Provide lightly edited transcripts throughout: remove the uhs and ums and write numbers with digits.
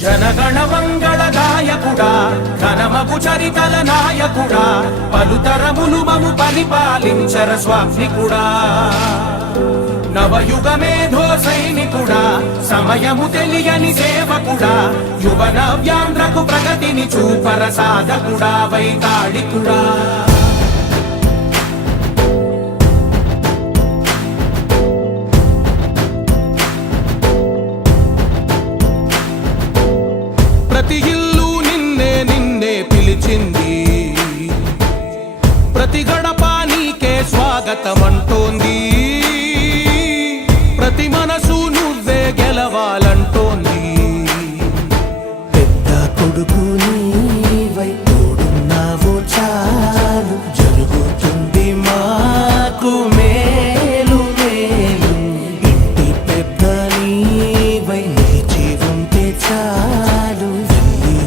జనగణ మంగళ గాయకుడా ఘనమగు చరితల నాయకుడా పలుతరములు మము పరిపాలించర స్వామికుడా నవయుగ మేధో సైనికుడా సమయము తెలియని సేవకుడా యువ నవ్యాంధ్రకు ప్రగతిని చూపర సాధకుడా వైతాళికుడా ప్రతి ఇల్లు నిన్నే నిన్నే పిలిచింది ప్రతి గడప నీకే స్వాగతమంటోంది ప్రతి మనసు నువ్వే గెలవాలంటోంది పెద్ద కొడుకు నీవై తోడున్నావు చాలు జరుగుతుంది మాకు మేలు మేలు ఇంటి పెద్ద నీవై నిలిచి ఉంటే చాలు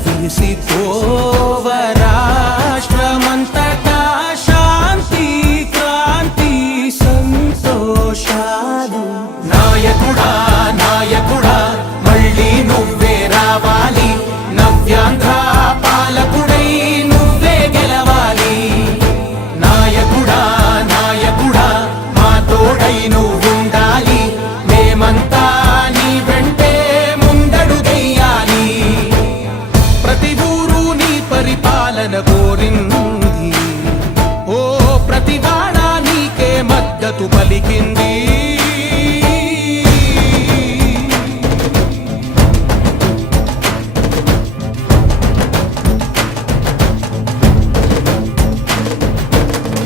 విలిసి పోవ రాష్ట్రమంతటా శాంతి క్రాంతి సంతోషాలు నాయకుడా నాయకుడా మళ్ళీ నువ్వే రావాలి నవ్యాంధ్ర పాలకుడై నువ్వే గెలవాలి నాయకుడా నాయకుడా మా తోడై నువ్వుండాలి మేమంతా నీ వెంటే ముందడుగెయ్యాలి ప్రతి ఊరు నీ పరిపాలన కోరింది ఓ ప్రతి వాడ నీకే మద్దతు పలికింది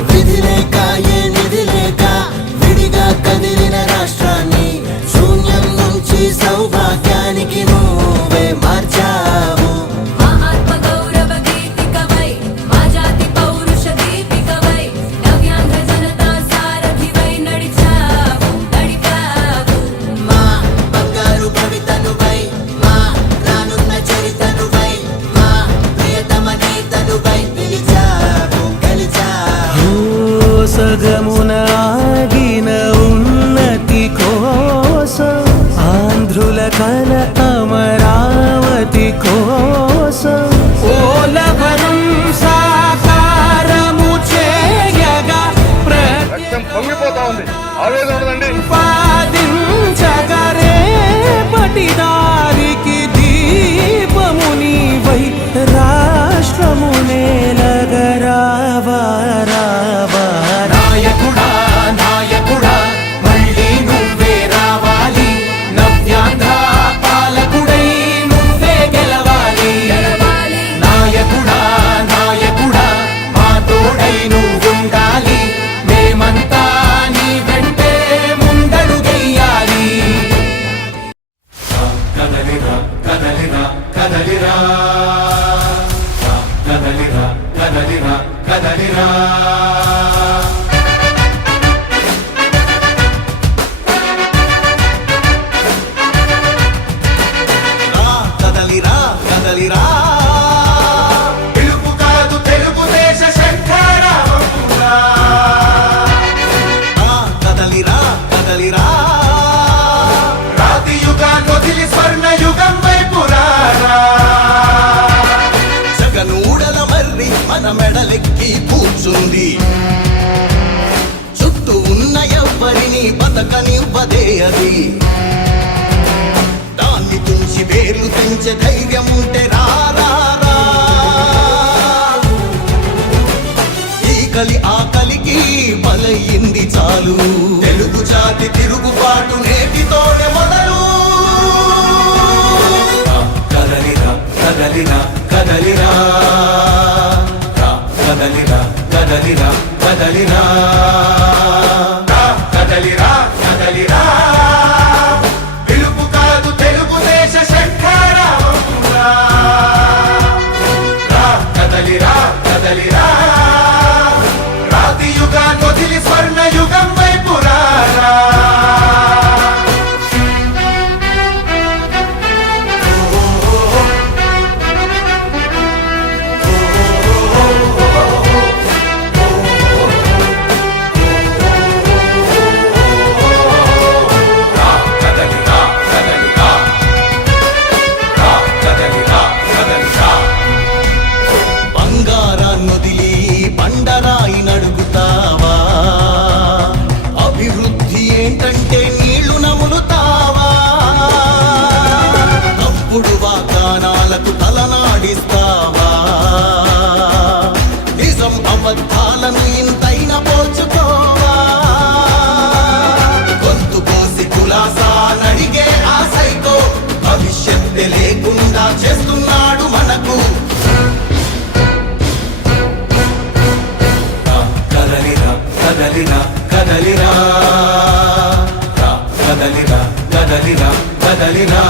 విధిలేక ఏ నిధిలేక విడిగా కదిలిన రాష్ట్రాన్ని శూన్యం నుంచి సౌభాగ్యానికి నువ్వే మార్చావు ఆత్మ గౌరవ గీతికవై మా జాతి పౌరుష దీపికవై నవ్యాంధ్ర జనతా సారథివై నడిచావు నడిపావు మా బంగారు భవితనువై మా రానున్న చరితనువై మా ప్రియతమ నేతనువై పిలిచావు గెలిచావు సగమున ఆగిన ఉన్నతి కోసం ఆంధ్రుల కల అమరావతి కోసం ఓలవరం సాకారము చేయగా రక్తం పొంగిపోతా ఉంది ఆవేదన ఉండదండి ప్రతిపాదించగరే పటిదారికి దీపము నీవై రాష్ట్రము నేలగరావా రావా నాయకుడా నాయకుడా మళ్ళీ నువ్వే రావాలి నవ్యాంధ్ర పాలకుడై నువ్వే గెలవాలి నాయకుడా నాయకుడా మా తోడై నువ్వుండాలి మేమంతా నీ వెంటే ముందడుగెయ్యాలి కదలిరా కదలిరా కదలిరా కదలిరా కదలిరా కదలిరా కదలిరా కదలిరా పిలుపు కాదు తెలుగుదేశ శంఖారావమురా కదలిరా కదలిరా రాతి యుగాన్ని వదిలి స్వర్ణ యుగం వైపు రారా జగనూడల మర్రి మన మెడలెక్కి కూర్చుంది చుట్టూ ఉన్న ఎవ్వరిని బతకనివ్వదే అది దాన్ని తుంచి వేర్లు తెంచే ధైర్యం ఉంటే రారా ఈ కలి ఆకలికి బలయింది చాలు తెలుగు జాతి తిరుగుబాటు నేటితోనే మొదలు కదలిరా కదలిరా కదలిరా కదలిరా కదలిరా కదలిరా కదలిరా కదలిరా పిలుపు కాదు తెలుగుదేశ శంఖారావమురా కదలిరా కదలిరా రాతి యుగాన్ని వదిలి స్వర్ణ యుగం వైపు రారా కదలిరా కదలిరా రా, కదలిరా కదలిరా కదలిరా